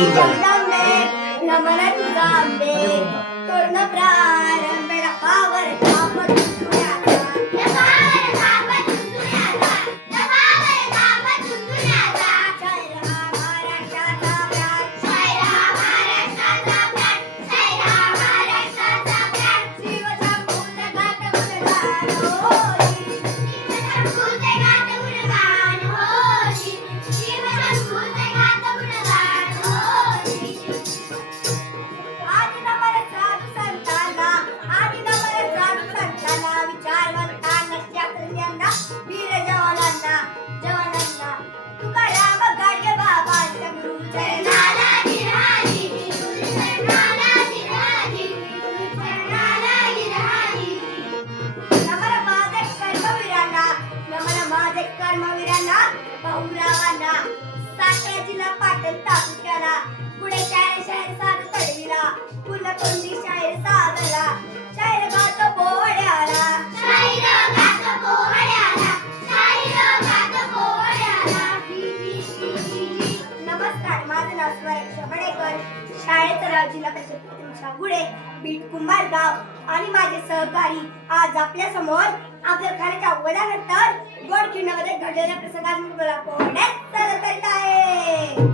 रमण तोरण प्रारंभ कर्मवीरांना, भाऊरावांना, सातारा जिल्हा पाटण तालुक्याला, पुढे शायर शायर साध तडवीला, तोंडी शायर सागरला, शायर गात बोहड्याला. नमस्कार माझं नाव शबडेकर शाळेत राव जिल्हा परिषद बीट कुंभारगाव. आणि माझे सहकारी आज आपल्यासमोर अवघडानंतर गोड खिंडामध्ये घडलेल्या प्रसंगात मला पोहण्यात चालत करीत आहे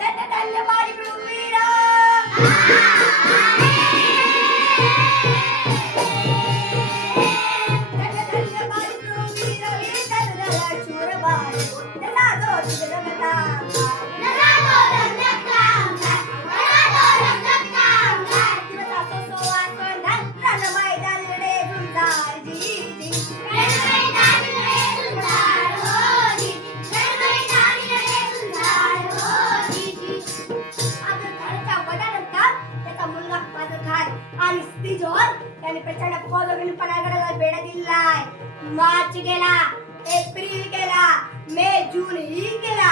धन्य जोहर यांनी प्रचंड पणाकडे बेडा दिलाय. मार्च गेला एप्रिल गेला मे जून ही गेला.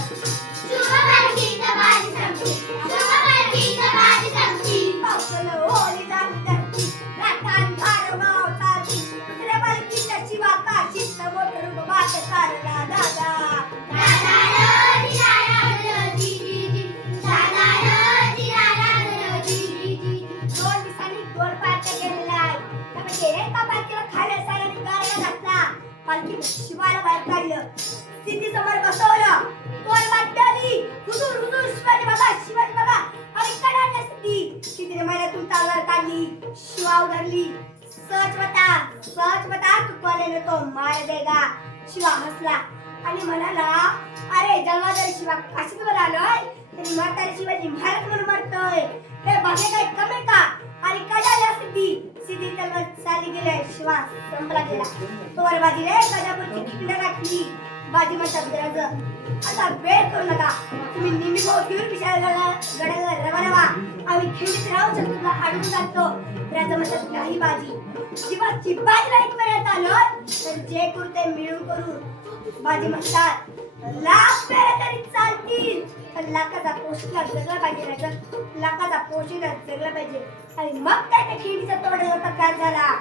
शिवाला बाहेर काढलं. सिद्धी समोर बसवलं. तोंड वाटली हुजूर, हुजूर, शिवाजी बाबा, शिवाजी बाबा. आणि कडाडल्या सिद्धी. सिद्धीने महिन्यातून तलवार काढली. शिवा उधरली. सच बता, सच बता, तू कोणाने तो मार देगा. शिवा हसला आणि म्हणाला अरे जेव्हा जरी शिवा असं वर आलोय तरी म्हातारी शिवाजी महाराज म्हणून मरतोय हे बघे काय कमी का आणि कडाला सिद्धी सिद्धी तलवार चाली गेले श्वास संपला गेला. तोवर बाजीने गजापूरची खिंड गाठली बाजी म्हणतात गरज. आता वेळ करू नका. तुम्ही नेहमी भाऊ घेऊन विशाळगडला गडाला रवाना व्हा आम्ही खिंडीत राहू शकतो तुला अडून जातो राजा म्हणतात नाही बाजी. शिवाची बाजीला राईट पर्यंत आलो तर जे करू ते मिळून करू. बाजी म्हणतात लाख पेरे तरी चालतील. पण लाखाचा पोशीला जगला पाहिजे राजा लाखाचा पोशीला जगला पाहिजे. आणि मग काय त्या खिंडीचा तोडायला प्रकार झाला?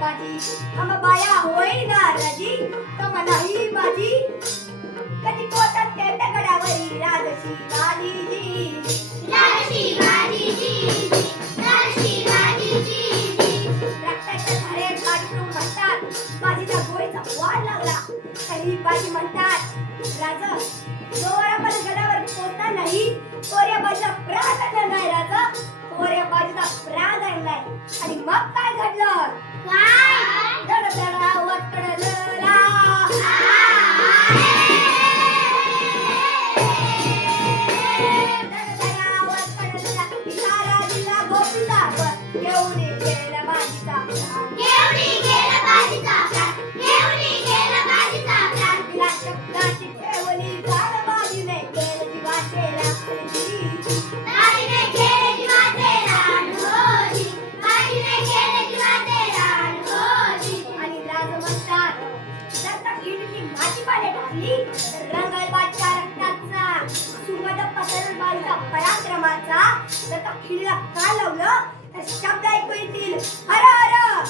બાજી. અમે બાયા હોય ના રાજી. તો મનાઈ બાજી. કદી પોતા કે घेऊन गेला माझीचा प्राण. गेला बाजीचा गेला बाजीचा तिला शब्दाची ठेवली बाजीने गेलं बाजीने होती बाजीने होती आणि म्हणतात जर का पाने टाकली तर रंगलबादच्या रक्ताचा सुगंध पसरल पराक्रमाचा जर का खिडीला का लावलं Şapkayı koyun değil. Hara hara.